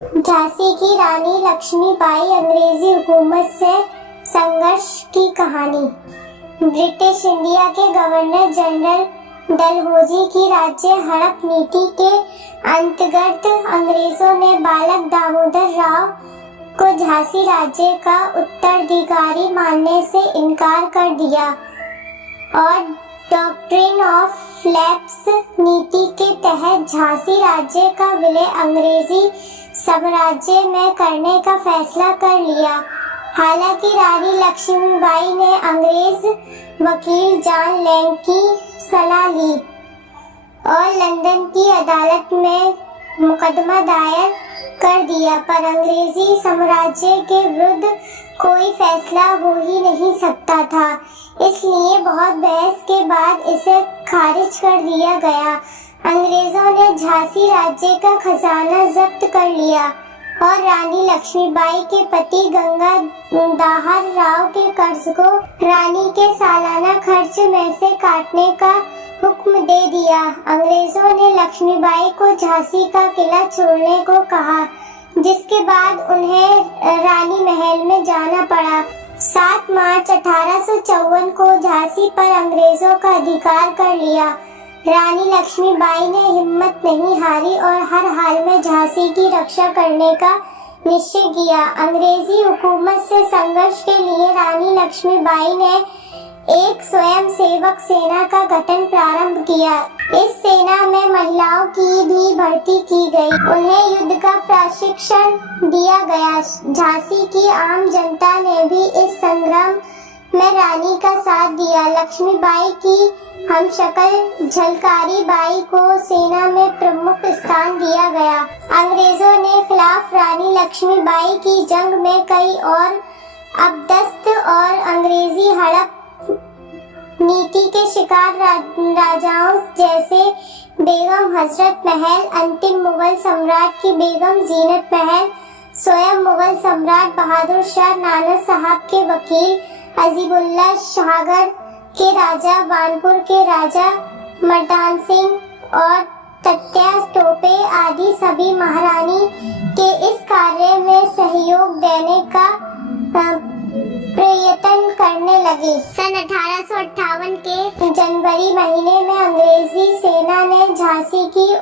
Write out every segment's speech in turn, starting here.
झांसी की रानी लक्ष्मीबाई अंग्रेजी हुकूमत से संघर्ष की कहानी। ब्रिटिश इंडिया के गवर्नर जनरल डलहौजी की राज्य हड़प नीति के अंतर्गत अंग्रेजों ने बालक दामोदर राव को झांसी राज्य का उत्तराधिकारी मानने से इनकार कर दिया और डॉक्ट्रिन ऑफ लैप्स नीति के तहत झांसी राज्य का विलय अंग्रेजी साम्राज्य में करने का फैसला कर लिया। हालांकि रानी लक्ष्मीबाई ने अंग्रेज वकील जॉन लैंग की सलाह ली और लंदन की अदालत में मुकदमा दायर कर दिया, पर अंग्रेजी साम्राज्य के विरुद्ध कोई फैसला हो ही नहीं सकता था, इसलिए बहुत बहस के बाद इसे खारिज कर दिया गया। अंग्रेजों ने झांसी राज्य का खजाना जब्त कर लिया और रानी लक्ष्मीबाई के पति गंगाधर राव के कर्ज को रानी के सालाना खर्च में से काटने का हुक्म दे दिया। अंग्रेजों ने लक्ष्मीबाई को झांसी का किला छोड़ने को कहा, जिसके बाद उन्हें रानी महल में जाना पड़ा। 7 मार्च 1854 को झांसी पर अंग्रेजों का अधिकार कर लिया। रानी लक्ष्मीबाई ने हिम्मत नहीं हारी और हर हाल में झांसी की रक्षा करने का निश्चय किया। अंग्रेजी हुकूमत से संघर्ष के लिए रानी लक्ष्मीबाई ने एक स्वयंसेवक सेना का गठन प्रारंभ किया। इस सेना में महिलाओं की भी भर्ती की गई, उन्हें युद्ध का प्रशिक्षण दिया गया। झांसी की आम जनता ने भी इस संग्राम में रानी का साथ दिया। लक्ष्मीबाई की हमशक्ल झलकारी बाई को सेना में प्रमुख स्थान दिया गया। अंग्रेजों ने खिलाफ रानी लक्ष्मीबाई की जंग में कई और अपदस्थ और अंग्रेजी हड़प नीति के शिकार राजाओं जैसे बेगम हजरत महल, अंतिम मुगल सम्राट की बेगम जीनत महल, स्वयं मुगल सम्राट बहादुर शाह, नाना साहब के वकील अजीबुल्ला, शाहगढ़ के राजा, वानपुर के राजा मर्दान सिंह और तत्या टोपे आदि सभी महारानी के इस कार्य में सहयोग देने का प्रयत्न करने लगे। सन 1858 के जनवरी महीने में अंग्रेजी सेना ने झांसी की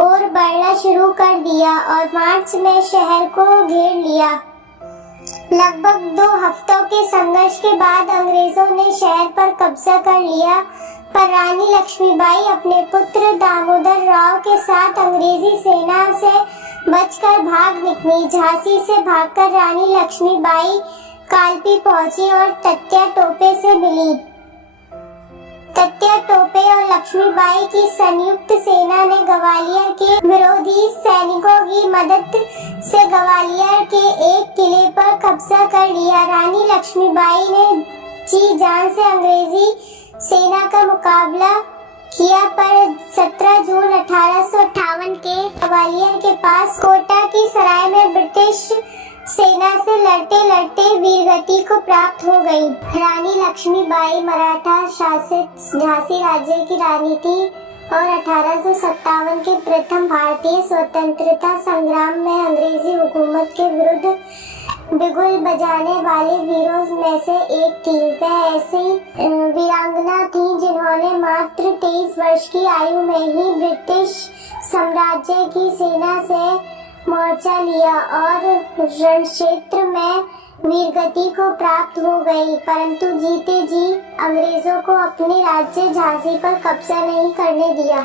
ओर बढ़ना शुरू कर दिया और मार्च में शहर को घेर लिया। लगभग 2 हफ्तों के संघर्ष के बाद अंग्रेजों ने शहर पर कब्जा कर लिया, पर रानी लक्ष्मीबाई अपने पुत्र दामोदर राव के साथ अंग्रेजी सेना से बचकर भाग निकली। झांसी से भागकर रानी लक्ष्मीबाई कालपी पहुंची और तत्या टोपे से मिली। तत्या टोपे और लक्ष्मीबाई की संयुक्त सेना ने ग्वालियर के विरोधी सैनिकों की मदद से ग्वालियर के एक किले पर कब्जा कर लिया। रानी लक्ष्मीबाई ने जी जान से अंग्रेजी सेना का मुकाबला किया, पर 17 जून 1858 के ग्वालियर के पास कोटा की सराय में ब्रिटिश सेना से लड़ते लड़ते वीरगति को प्राप्त हो गई। रानी लक्ष्मीबाई मराठा शासित झांसी राज्य की रानी थी और 1857 के प्रथम भारतीय स्वतंत्रता संग्राम में अंग्रेजी हुकूमत के विरुद्ध बिगुल बजाने वाले वीरों में से एक थी। वह ऐसी वीरांगना थी जिन्होंने मात्र 23 वर्ष की आयु में ही ब्रिटिश साम्राज्य की सेना से मोर्चा लिया और रणक्षेत्र में वीरगति को प्राप्त हो गई, परंतु जीते जी अंग्रेजों को अपने राज्य झांसी पर कब्जा नहीं करने दिया।